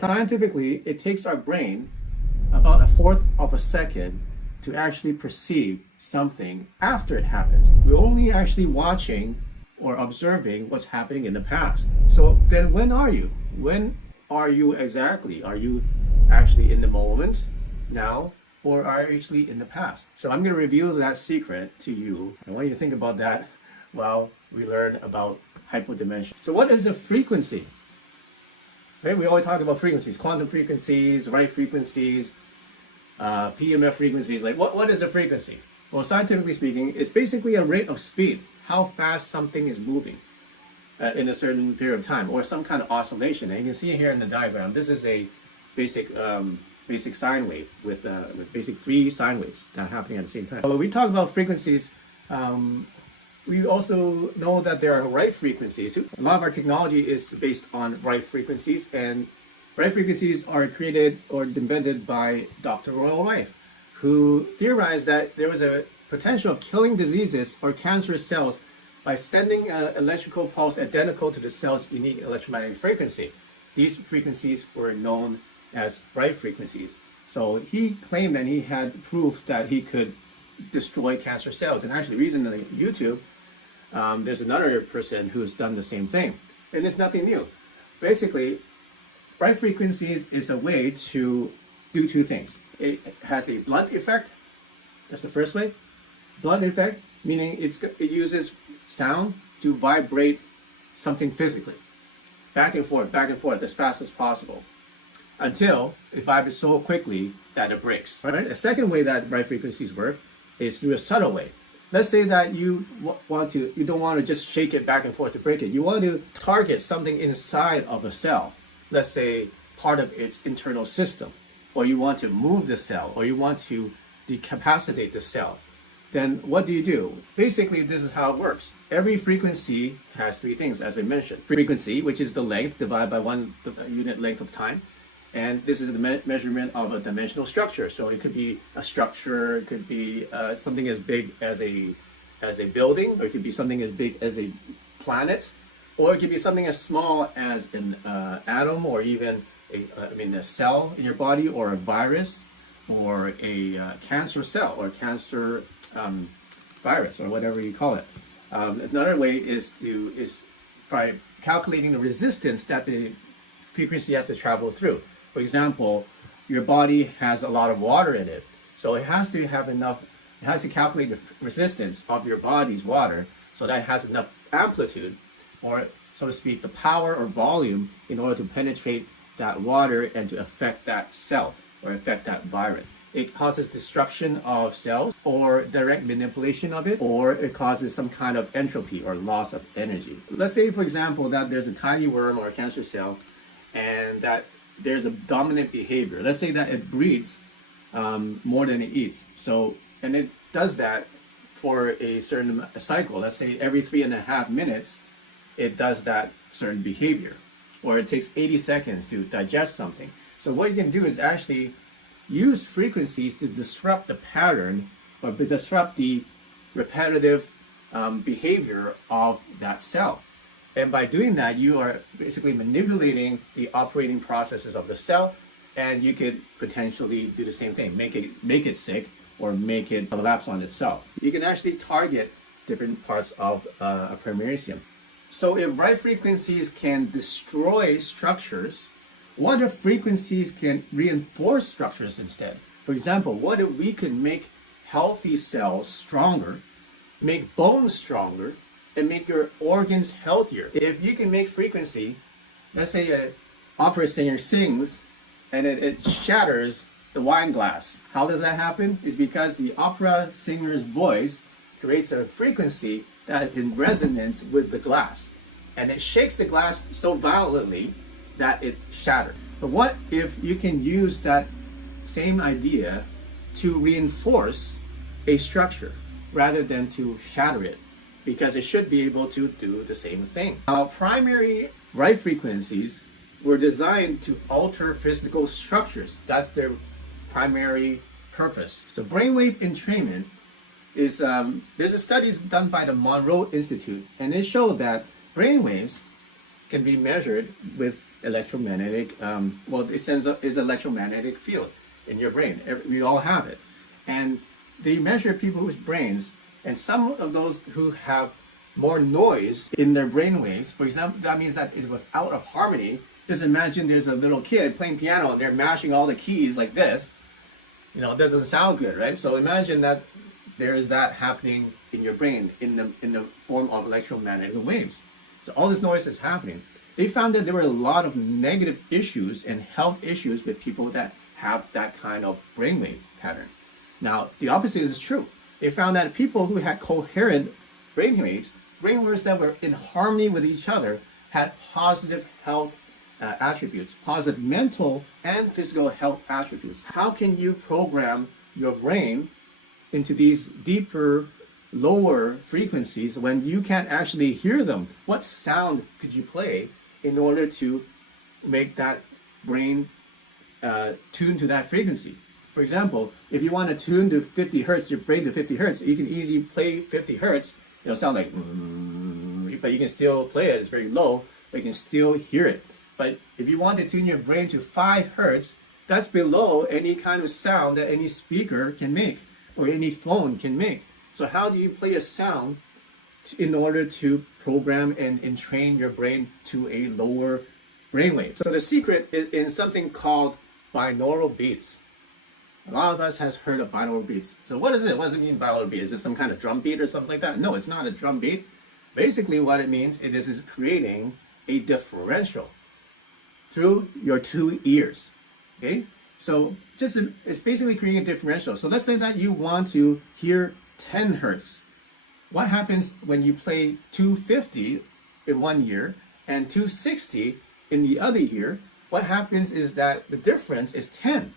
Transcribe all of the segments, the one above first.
Scientifically, it takes our brain about a fourth of a second to actually perceive something after it happens. We're only actually watching or observing what's happening in the past. So then when are you? When are you exactly? Are you actually in the moment now, or are you actually in the past? So I'm going to reveal that secret to you. I want you to think about that while we learn about hypodimension. So what is a frequency? Right? We always talk about frequencies, quantum frequencies, right frequencies, PMF frequencies. Like what is a frequency? Well, scientifically speaking, it's basically a rate of speed, how fast something is moving in a certain period of time, or some kind of oscillation. And you can see here in the diagram, this is a basic sine wave with basic 3 sine waves that are happening at the same time. When we talk about frequencies, we also know that there are right frequencies. A lot of our technology is based on right frequencies, and right frequencies are created or invented by Dr. Royal Rife, who theorized that there was a potential of killing diseases or cancerous cells by sending an electrical pulse identical to the cell's unique electromagnetic frequency. These frequencies were known as right frequencies. So he claimed that he had proof that he could destroy cancer cells. And actually, reason on YouTube, there's another person who's done the same thing. And it's nothing new. Basically, right frequencies is a way to do 2 things. It has a blunt effect. That's the first way. Blunt effect, meaning it uses sound to vibrate something physically. Back and forth, as fast as possible, until it vibrates so quickly that it breaks. Right? A second way that right frequencies work is through a subtle way. Let's say that you don't want to just shake it back and forth to break it. You want to target something inside of a cell. Let's say part of its internal system, or you want to move the cell, or you want to decapacitate the cell. Then what do? Basically, this is how it works. Every frequency has 3 things, as I mentioned. Frequency, which is the length divided by 1 unit length of time. And this is the measurement of a dimensional structure. So it could be a structure, it could be something as big as a building, or it could be something as big as a planet, or it could be something as small as an atom, or even a cell in your body, or a virus, or a cancer cell, or cancer virus, or whatever you call it. Another way is by calculating the resistance that the frequency has to travel through. For example, your body has a lot of water in it, so it has to have enough. It has to calculate the resistance of your body's water so that it has enough amplitude, or so to speak, the power or volume in order to penetrate that water and to affect that cell or affect that virus. It causes destruction of cells, or direct manipulation of it, or it causes some kind of entropy or loss of energy. Let's say, for example, that there's a tiny worm or a cancer cell, and that there's a dominant behavior. Let's say that it breeds more than it eats. So, and it does that for a certain cycle. Let's say every 3.5 minutes, it does that certain behavior, or it takes 80 seconds to digest something. So what you can do is actually use frequencies to disrupt the pattern, or disrupt the repetitive behavior of that cell. And by doing that, you are basically manipulating the operating processes of the cell, and you could potentially do the same thing, make it sick, or make it collapse on itself. You can actually target different parts of a paramecium. So if right frequencies can destroy structures, what if frequencies can reinforce structures instead? For example, what if we could make healthy cells stronger, make bones stronger, and make your organs healthier? If you can make frequency, let's say an opera singer sings and it shatters the wine glass. How does that happen? It's because the opera singer's voice creates a frequency that is in resonance with the glass, and it shakes the glass so violently that it shattered. But what if you can use that same idea to reinforce a structure rather than to shatter it? Because it should be able to do the same thing. Now, primary right frequencies were designed to alter physical structures. That's their primary purpose. So brainwave entrainment is, there's a studies done by the Monroe Institute, and they show that brainwaves can be measured with electromagnetic, it sends up is electromagnetic field in your brain. We all have it. And they measure people whose brains, and some of those who have more noise in their brain waves, for example, that means that it was out of harmony. Just imagine there's a little kid playing piano and they're mashing all the keys like this. You know, that doesn't sound good, right? So imagine that there is that happening in your brain in the form of electromagnetic waves. So all this noise is happening. They found that there were a lot of negative issues and health issues with people that have that kind of brainwave pattern. Now, the opposite is true. They found that people who had coherent brainwaves that were in harmony with each other, had positive health attributes, positive mental and physical health attributes. How can you program your brain into these deeper, lower frequencies when you can't actually hear them? What sound could you play in order to make that brain tune to that frequency? For example, if you want to tune to 50 hertz, your brain to 50 hertz, you can easily play 50 hertz. It'll sound like, but you can still play it. It's very low, but you can still hear it. But if you want to tune your brain to 5 hertz, that's below any kind of sound that any speaker can make or any phone can make. So how do you play a sound in order to program and train your brain to a lower brainwave? So the secret is in something called binaural beats. A lot of us has heard of binaural beats. So what is it? What does it mean, binaural beat? Is it some kind of drum beat or something like that? No, it's not a drum beat. Basically what it means is creating a differential through your 2 ears. Okay? So it's basically creating a differential. So let's say that you want to hear 10 hertz. What happens when you play 250 in one ear and 260 in the other ear? What happens is that the difference is 10.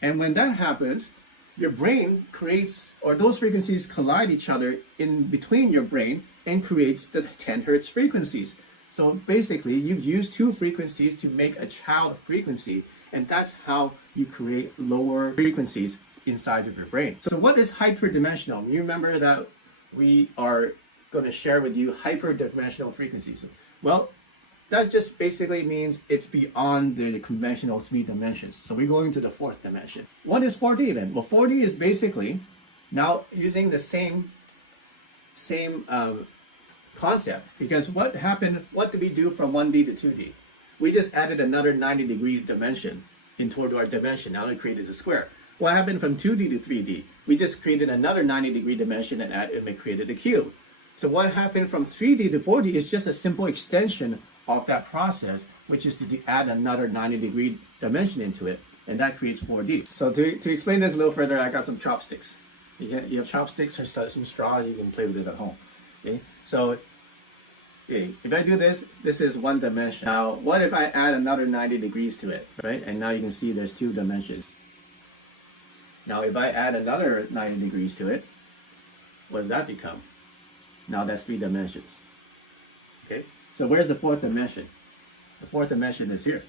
And when that happens, your brain creates, or those frequencies collide each other in between your brain and creates the 10 hertz frequencies. So basically, you've used 2 frequencies to make a child frequency, and that's how you create lower frequencies inside of your brain. So what is hyperdimensional? You remember that we are going to share with you hyperdimensional frequencies. Well, that just basically means it's beyond the conventional 3 dimensions. So we're going to the 4th dimension. What is 4D then? Well, 4D is basically now using the same concept. Because what did we do from 1D to 2D? We just added another 90-degree dimension into our dimension. Now we created a square. What happened from 2D to 3D? We just created another 90-degree dimension and we created a cube. So what happened from 3D to 4D is just a simple extension of that process, which is to add another 90-degree dimension into it, and that creates 4D. So to explain this a little further, I got some chopsticks. You have chopsticks or some straws, you can play with this at home. Okay, so if I do this, this is 1 dimension. Now, what if I add another 90 degrees to it, right? And now you can see there's 2 dimensions. Now, if I add another 90 degrees to it, what does that become? Now that's 3 dimensions. Okay, so where's the 4th dimension? The 4th dimension is here.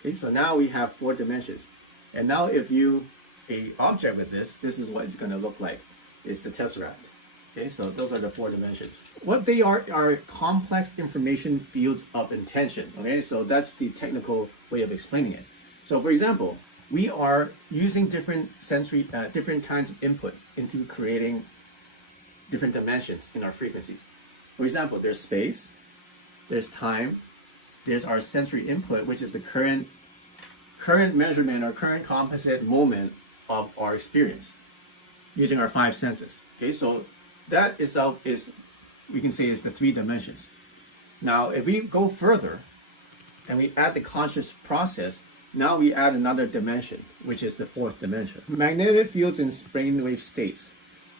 Okay, so now we have 4 dimensions. And now if you an object with this is what it's going to look like. It's the tesseract. Okay, so those are the 4 dimensions. What they are complex information fields of intention. Okay, so that's the technical way of explaining it. So for example, we are using different different kinds of input into creating different dimensions in our frequencies. For example, there's space, there's time, there's our sensory input, which is the current measurement or current composite moment of our experience using our 5 senses. Okay, so that itself is, we can say, is the 3 dimensions. Now, if we go further and we add the conscious process, now we add another dimension, which is the 4th dimension. Magnetic fields in brainwave states.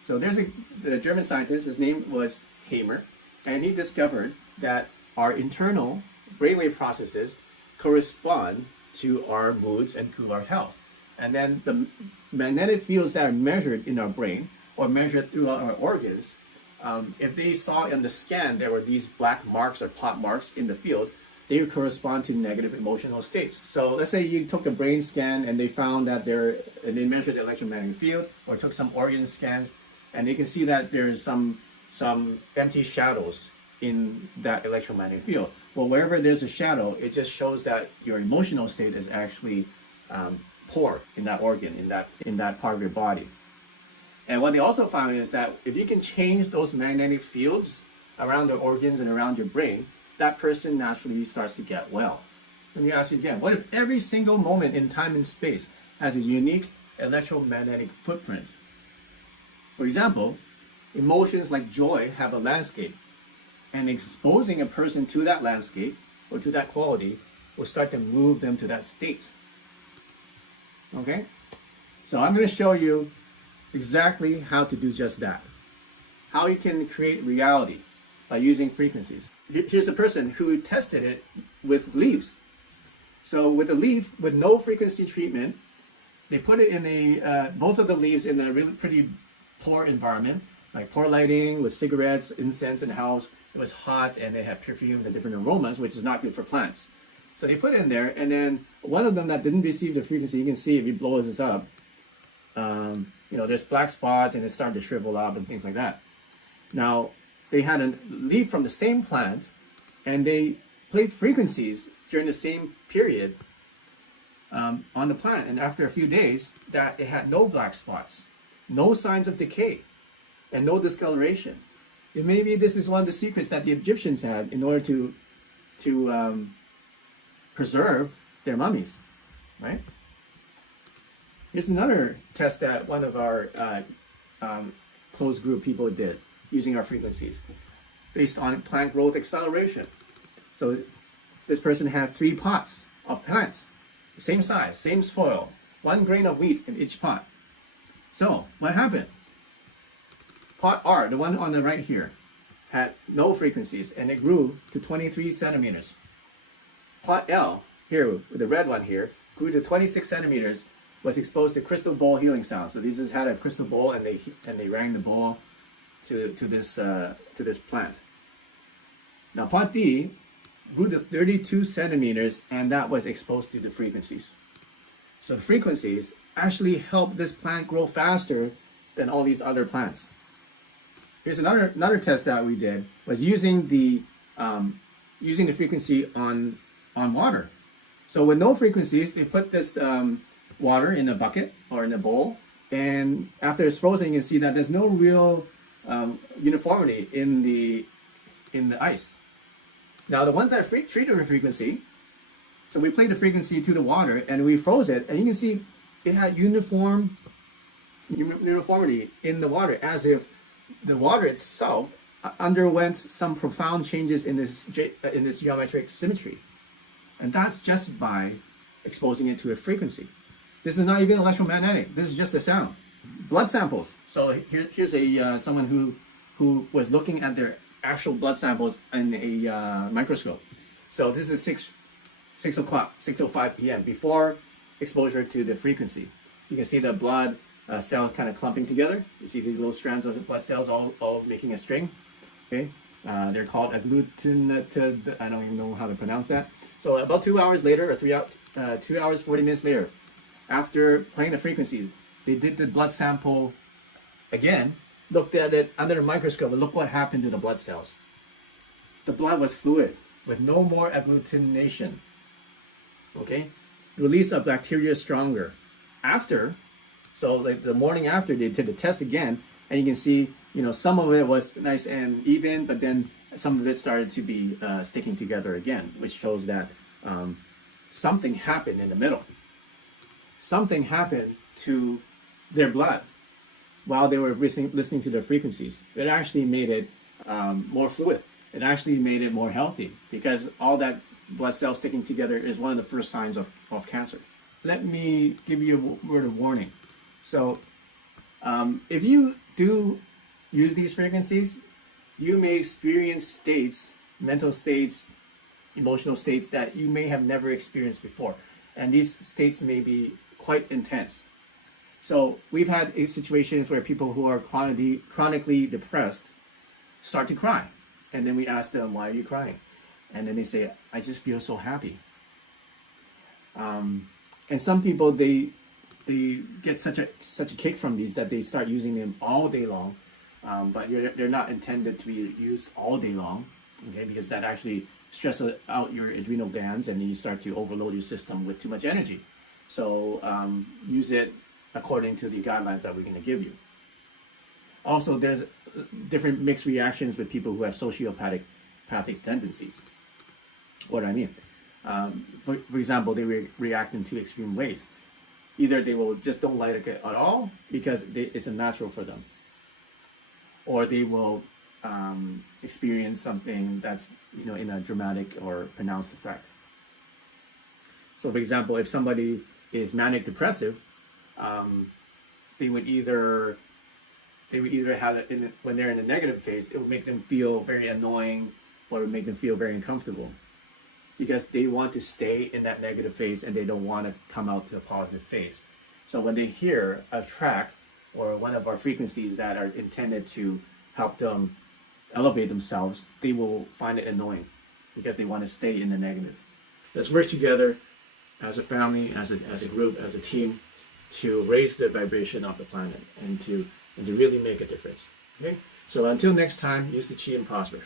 So there's the German scientist, his name was Hamer, and he discovered that our internal brainwave processes correspond to our moods and to our health. And then the magnetic fields that are measured in our brain or measured throughout our organs, if they saw in the scan there were these black marks or pot marks in the field, they would correspond to negative emotional states. So let's say you took a brain scan and they found that they measured the electromagnetic field, or took some organ scans, and they can see that there's some empty shadows in that electromagnetic field. Well, wherever there's a shadow, it just shows that your emotional state is actually poor in that organ, in that part of your body. And what they also found is that if you can change those magnetic fields around the organs and around your brain, that person naturally starts to get well. Let me ask you again, what if every single moment in time and space has a unique electromagnetic footprint? For example, emotions like joy have a landscape, and exposing a person to that landscape or to that quality will start to move them to that state. Okay? So I'm going to show you exactly how to do just that. How you can create reality by using frequencies. Here's a person who tested it with leaves. So with a leaf with no frequency treatment, they put it in both of the leaves in a really pretty poor environment, like poor lighting with cigarettes, incense in the house. It was hot and they had perfumes and different aromas, which is not good for plants. So they put it in there, and then one of them that didn't receive the frequency, you can see if you blow this up, there's black spots and it's starting to shrivel up and things like that. Now, they had a leaf from the same plant, and they played frequencies during the same period on the plant. And after a few days, that it had no black spots, no signs of decay, and no discoloration. And maybe this is one of the secrets that the Egyptians had in order to preserve their mummies, right? Here's another test that one of our closed group people did using our frequencies based on plant growth acceleration. So this person had 3 pots of plants, same size, same soil, 1 grain of wheat in each pot. So what happened? Pot R, the one on the right here, had no frequencies, and it grew to 23 centimeters. Pot L, here, with the red one here, grew to 26 centimeters, was exposed to crystal bowl healing sound. So these just had a crystal bowl, and they rang the bowl to this plant. Now pot D grew to 32 centimeters, and that was exposed to the frequencies. So the frequencies actually help this plant grow faster than all these other plants. Here's another test that we did, was using the frequency on water. So with no frequencies, they put this water in a bucket or in a bowl, and after it's frozen, you can see that there's no real uniformity in the ice. Now the ones that are treated with frequency, so we played the frequency to the water and we froze it, and you can see it had uniformity in the water, as if the water itself underwent some profound changes in this geometric symmetry. And that's just by exposing it to a frequency. This is not even electromagnetic. This is just the sound. Blood samples. So here's someone who was looking at their actual blood samples in a microscope. So this is 6:05 p.m. before exposure to the frequency. You can see the blood cells kind of clumping together. You see these little strands of the blood cells all making a string. Okay, they're called agglutinated. I don't even know how to pronounce that. So about 2 hours later, or 2 hours 40 minutes later, after playing the frequencies, they did the blood sample again, looked at it under the microscope, and look what happened to the blood cells. The blood was fluid with no more agglutination. Okay, release of bacteria stronger. So like the morning after, they did the test again, and you can see, some of it was nice and even, but then some of it started to be sticking together again, which shows that something happened in the middle. Something happened to their blood while they were listening to their frequencies. It actually made it more fluid. It actually made it more healthy, because all that blood cells sticking together is one of the first signs of cancer. Let me give you a word of warning. So if you do use these frequencies, you may experience states, mental states, emotional states that you may have never experienced before. And these states may be quite intense. So we've had situations where people who are chronically depressed start to cry. And then we ask them, why are you crying? And then they say, I just feel so happy. And some people, they get such a kick from these that they start using them all day long. But they're not intended to be used all day long. okay, because that actually stresses out your adrenal glands and you start to overload your system with too much energy. So use it according to the guidelines that we're going to give you. Also, there's different mixed reactions with people who have sociopathic tendencies. What do I mean? For example, they react in two extreme ways. Either they will just don't like it at all because it's a natural for them, or they will experience something that's in a dramatic or pronounced effect. So, for example, if somebody is manic depressive, they would either have it when they're in a negative phase, it would make them feel very annoying, or it would make them feel very uncomfortable, because they want to stay in that negative phase and they don't want to come out to a positive phase. So when they hear a track or one of our frequencies that are intended to help them elevate themselves, they will find it annoying because they want to stay in the negative. Let's work together as a family, as a group, as a team, to raise the vibration of the planet and to really make a difference. Okay? So until next time, use the Chi and prosper.